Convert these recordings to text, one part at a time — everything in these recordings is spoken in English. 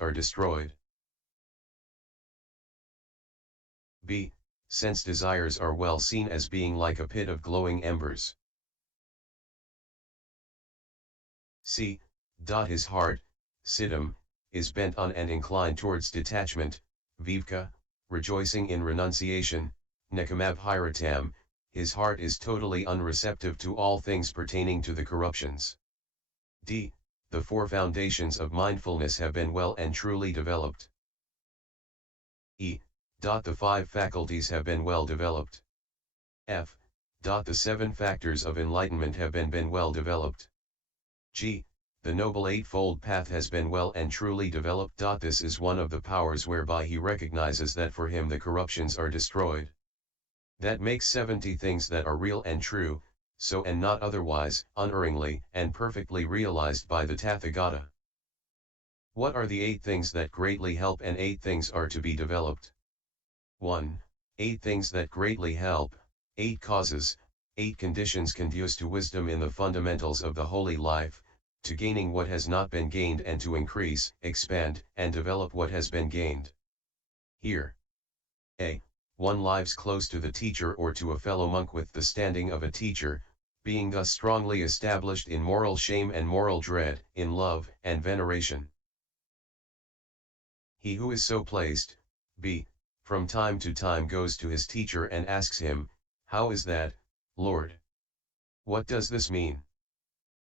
are destroyed. B. Sense desires are well seen as being like a pit of glowing embers. C. His heart, siddham, is bent on and inclined towards detachment, vivka, rejoicing in renunciation, nekamabhiratam, his heart is totally unreceptive to all things pertaining to the corruptions. D. The four foundations of mindfulness have been well and truly developed. E. The five faculties have been well developed. F. The seven factors of enlightenment have been well developed. G. The Noble Eightfold Path has been well and truly developed. This is one of the powers whereby he recognizes that for him the corruptions are destroyed. That makes 70 things that are real and true, so and not otherwise, unerringly and perfectly realized by the Tathagata. What are the 8 things that greatly help, and 8 things are to be developed? 1. 8 things that greatly help, 8 causes, 8 conditions conduce to wisdom in the fundamentals of the holy life, to gaining what has not been gained and to increase, expand, and develop what has been gained. Here. A. 1 lives close to the teacher or to a fellow monk with the standing of a teacher, being thus strongly established in moral shame and moral dread, in love and veneration. He who is so placed, B. From time to time goes to his teacher and asks him, "How is that, Lord? What does this mean?"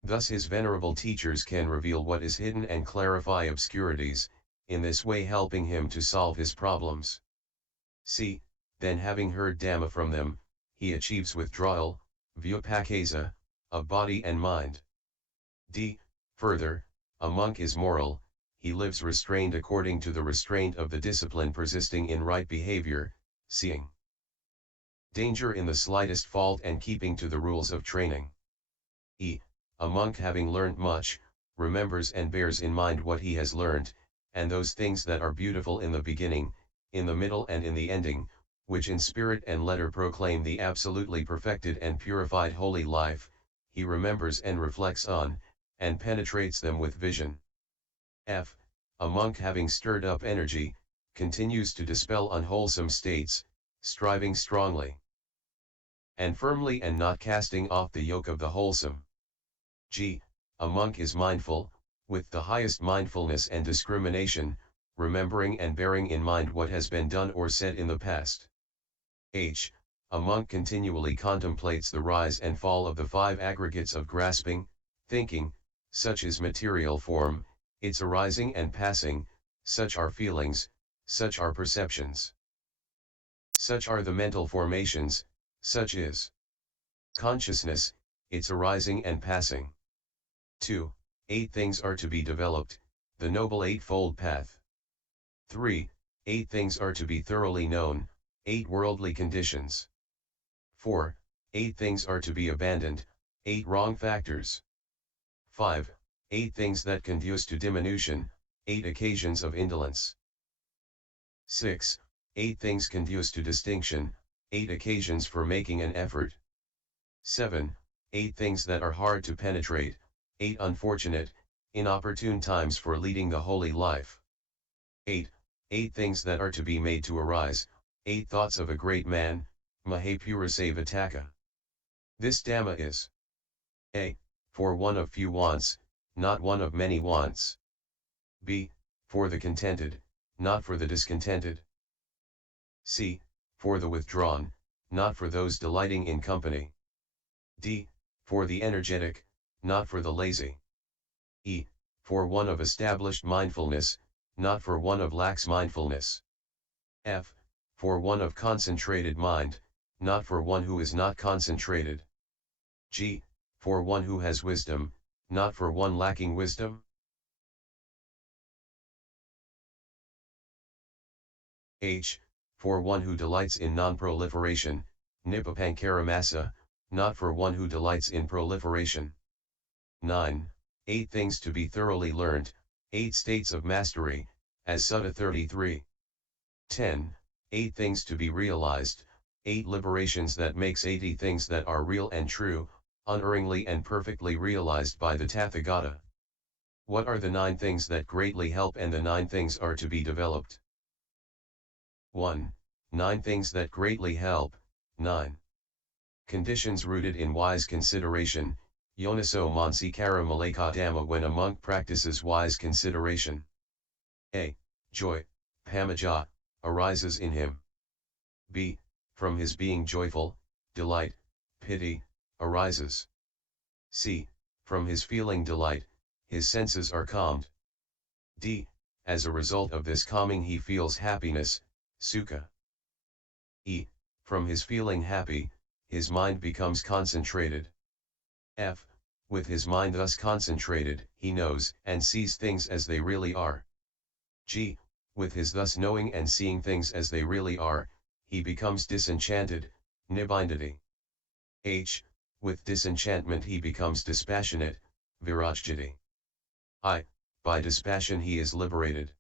Thus his venerable teachers can reveal what is hidden and clarify obscurities, in this way helping him to solve his problems. C. Then having heard Dhamma from them, he achieves withdrawal, vyapakesa, of body and mind. D. Further, a monk is moral, he lives restrained according to the restraint of the discipline persisting in right behavior, seeing danger in the slightest fault and keeping to the rules of training. E. A monk having learnt much, remembers and bears in mind what he has learnt, and those things that are beautiful in the beginning, in the middle and in the ending, which in spirit and letter proclaim the absolutely perfected and purified holy life, he remembers and reflects on, and penetrates them with vision. F. A monk having stirred up energy, continues to dispel unwholesome states, striving strongly and firmly and not casting off the yoke of the wholesome. G. A monk is mindful, with the highest mindfulness and discrimination, remembering and bearing in mind what has been done or said in the past. H. A monk continually contemplates the rise and fall of the 5 aggregates of grasping, thinking, such is material form, its arising and passing, such are feelings, such are perceptions. Such are the mental formations, such is consciousness, its arising and passing. 2. 8 things are to be developed, the Noble Eightfold Path. 3. 8 things are to be thoroughly known, 8 worldly conditions. 4. 8 things are to be abandoned, 8 wrong factors. 5. 8 things that conduce to diminution, 8 occasions of indolence. 6. 8 things conduce to distinction, 8 occasions for making an effort. 7. 8 things that are hard to penetrate, 8 unfortunate, inopportune times for leading the holy life. 8. 8 things that are to be made to arise, 8 thoughts of a great man, Mahapurasavataka. This Dhamma is A. For one of few wants, not one of many wants. B. For the contented, not for the discontented. C. For the withdrawn, not for those delighting in company. D. For the energetic, not for the lazy. E. For one of established mindfulness, not for one of lax mindfulness. F. For one of concentrated mind, not for one who is not concentrated. G. For one who has wisdom, not for one lacking wisdom. H. For one who delights in non-proliferation, nippapankaramasa, not for one who delights in proliferation. 9. 8 things to be thoroughly learnt, 8 states of mastery, as Sutta 33. 10. 8 things to be realized, 8 liberations that makes 80 things that are real and true, unerringly and perfectly realized by the Tathagata. What are the 9 things that greatly help and the 9 things are to be developed? 1. 9 things that greatly help. 9. Conditions rooted in wise consideration. Yoniso mansikara malaka dhamma. When a monk practices wise consideration, a. Joy, pamaja, arises in him. b. From his being joyful, delight, piti, arises. c. From his feeling delight, his senses are calmed. d. As a result of this calming he feels happiness, sukha. e. From his feeling happy, his mind becomes concentrated. f. With his mind thus concentrated, he knows and sees things as they really are. g. With his thus knowing and seeing things as they really are, he becomes disenchanted, nibbindati. h. With disenchantment he becomes dispassionate, virajjati. I. By dispassion he is liberated.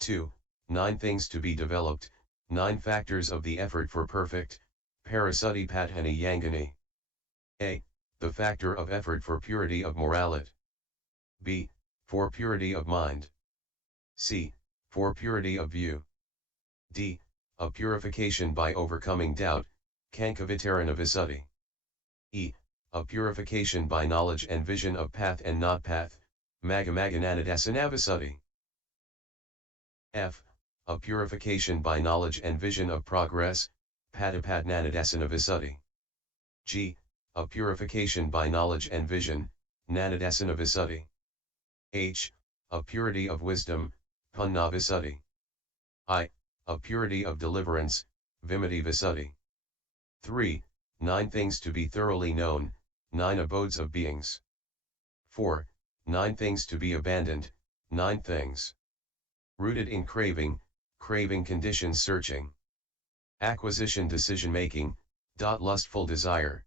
2. 9 things to be developed. 9 factors of the effort for perfect, parisuddhipatthani yangani. a. The factor of effort for purity of morality. b. For purity of mind. c. For purity of view. d. A purification by overcoming doubt, kankavitaranavisuddhi. e. A purification by knowledge and vision of path and not path, magamagananadasanavisuddhi. f. A purification by knowledge and vision of progress, padapadnanadasanavisuddhi. g. A purification by knowledge and vision, nanadasanavisuddhi. h. A purity of wisdom, punnavisuddhi. I. A purity of deliverance, vimutti-visuddhi. 3. 9 things to be thoroughly known, 9 abodes of beings. 4. 9 things to be abandoned, 9 things rooted in craving, craving conditions searching. Acquisition decision making, lustful desire.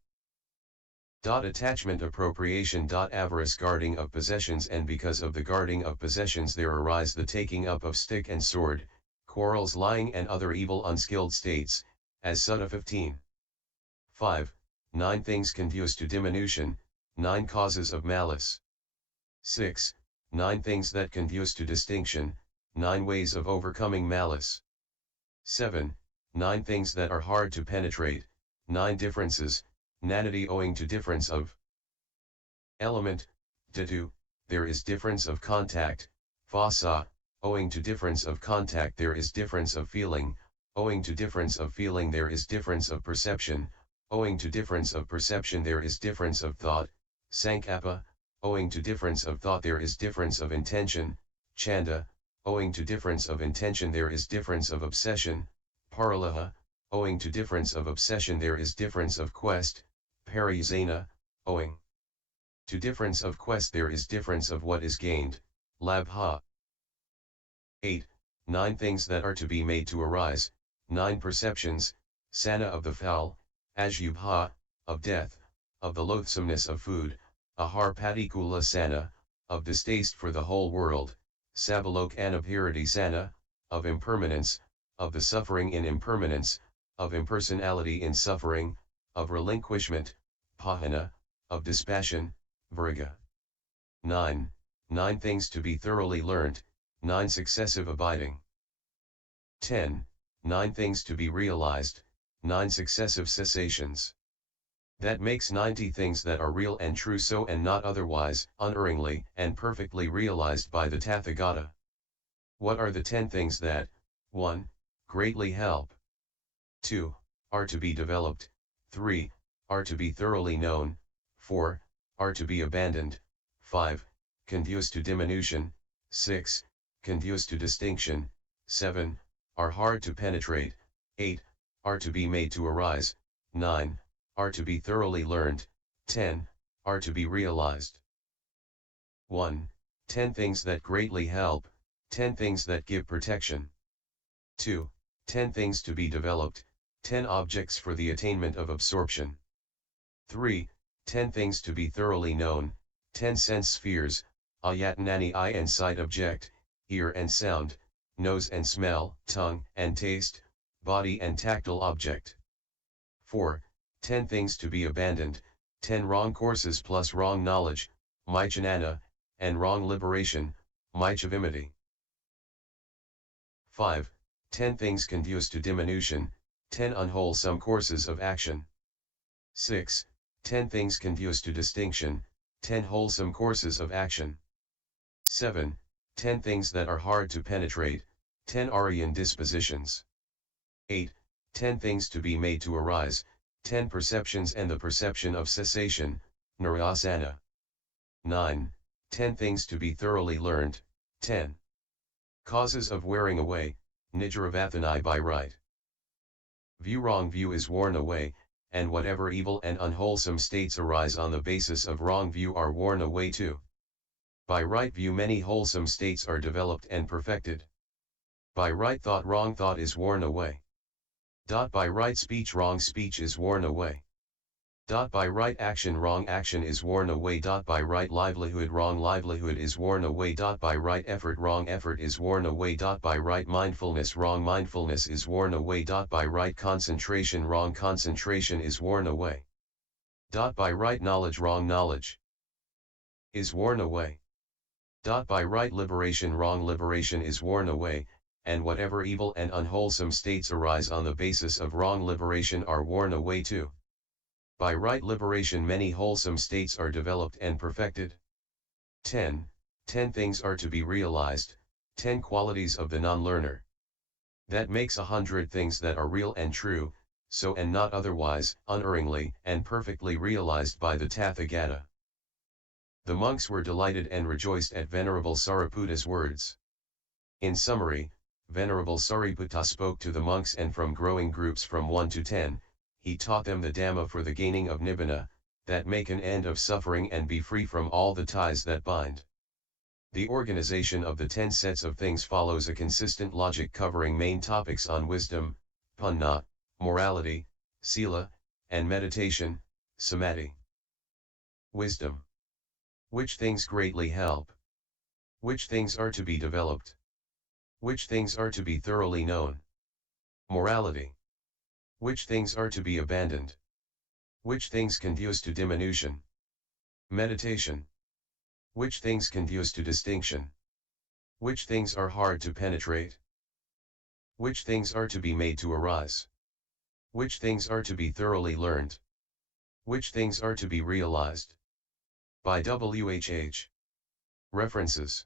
Attachment appropriation. Avarice guarding of possessions, and because of the guarding of possessions there arise the taking up of stick and sword, quarrels, lying and other evil unskilled states, as Sutta 15. 5. 9 things conduce to diminution, 9 causes of malice. 6. 9 things that conduce to distinction, 9 ways of overcoming malice. 7. 9 things that are hard to penetrate, 9 differences, nanatti. Owing to difference of element, dhatu, there is difference of contact, phassa. Owing to difference of contact there is difference of feeling, owing to difference of feeling there is difference of perception, owing to difference of perception there is difference of thought, sankappa. Owing to difference of thought there is difference of intention, chanda. Owing to difference of intention there is difference of obsession, parilaha. Owing to difference of obsession there is difference of quest, pariyesana. Owing to difference of quest there is difference of what is gained, labha. 8. 9 things that are to be made to arise, 9 perceptions, sanna of the foul, asubha, of death, of the loathsomeness of food, ahare patikkula sanna, of distaste for the whole world, sabba-loke anabhirati-sanna, of impermanence, of the suffering in impermanence, of impersonality in suffering, of relinquishment, pahana, of dispassion, viraga. 9. 9 things to be thoroughly learnt, 9 successive abiding. 10. 9 things to be realized, 9 successive cessations. That makes 90 things that are real and true so and not otherwise, unerringly and perfectly realized by the Tathagata. What are the 10 things that, 1. Greatly help. 2. Are to be developed. 3. Are to be thoroughly known. 4. Are to be abandoned. 5. Conduce to diminution. 6. Conduce to distinction. 7. Are hard to penetrate. 8. Are to be made to arise. 9. Are to be thoroughly learned. 10. Are to be realized. 1. 10 things that greatly help, 10 things that give protection. 2. 10 things to be developed, 10 objects for the attainment of absorption. 3. 10 things to be thoroughly known, 10 sense spheres, ayatanani, eye and sight object, ear and sound, nose and smell, tongue and taste, body and tactile object. 4. 10 things to be abandoned, 10 wrong courses plus wrong knowledge, michanana, and wrong liberation, michivimati. 5. 10 things conduce to diminution, 10 unwholesome courses of action. 6. 10 things conduce to distinction, 10 wholesome courses of action. 7. 10 things that are hard to penetrate, 10 Aryan dispositions. 8. 10 things to be made to arise, 10 perceptions and the perception of cessation, nirasana. 9. 10 things to be thoroughly learned, 10 causes of wearing away, nijaravathanai by right. Wrong view is worn away, and whatever evil and unwholesome states arise on the basis of wrong view are worn away too. By right view many wholesome states are developed and perfected. By right thought wrong thought is worn away. By right speech wrong speech is worn away. By right action wrong action is worn away. By right livelihood wrong livelihood is worn away. By right effort wrong effort is worn away. By right mindfulness wrong mindfulness is worn away. By right concentration wrong concentration is worn away. By right knowledge wrong knowledge is worn away. By right liberation wrong liberation is worn away, and whatever evil and unwholesome states arise on the basis of wrong liberation are worn away too. By right liberation many wholesome states are developed and perfected. 10 things are to be realized, 10 qualities of the non-learner. That makes 100 things that are real and true, so and not otherwise, unerringly and perfectly realized by the Tathagata. The monks were delighted and rejoiced at Venerable Sariputta's words. In summary, Venerable Sariputta spoke to the monks, and from growing groups from 1 to 10, he taught them the Dhamma for the gaining of Nibbana, that make an end of suffering and be free from all the ties that bind. The organization of the 10 sets of things follows a consistent logic covering main topics on wisdom, panna, morality, sila, and meditation, samadhi. Wisdom. Which things greatly help? Which things are to be developed? Which things are to be thoroughly known? Morality. Which things are to be abandoned? Which things conduce to diminution? Meditation. Which things conduce to distinction? Which things are hard to penetrate? Which things are to be made to arise? Which things are to be thoroughly learned? Which things are to be realized? By WHH. References.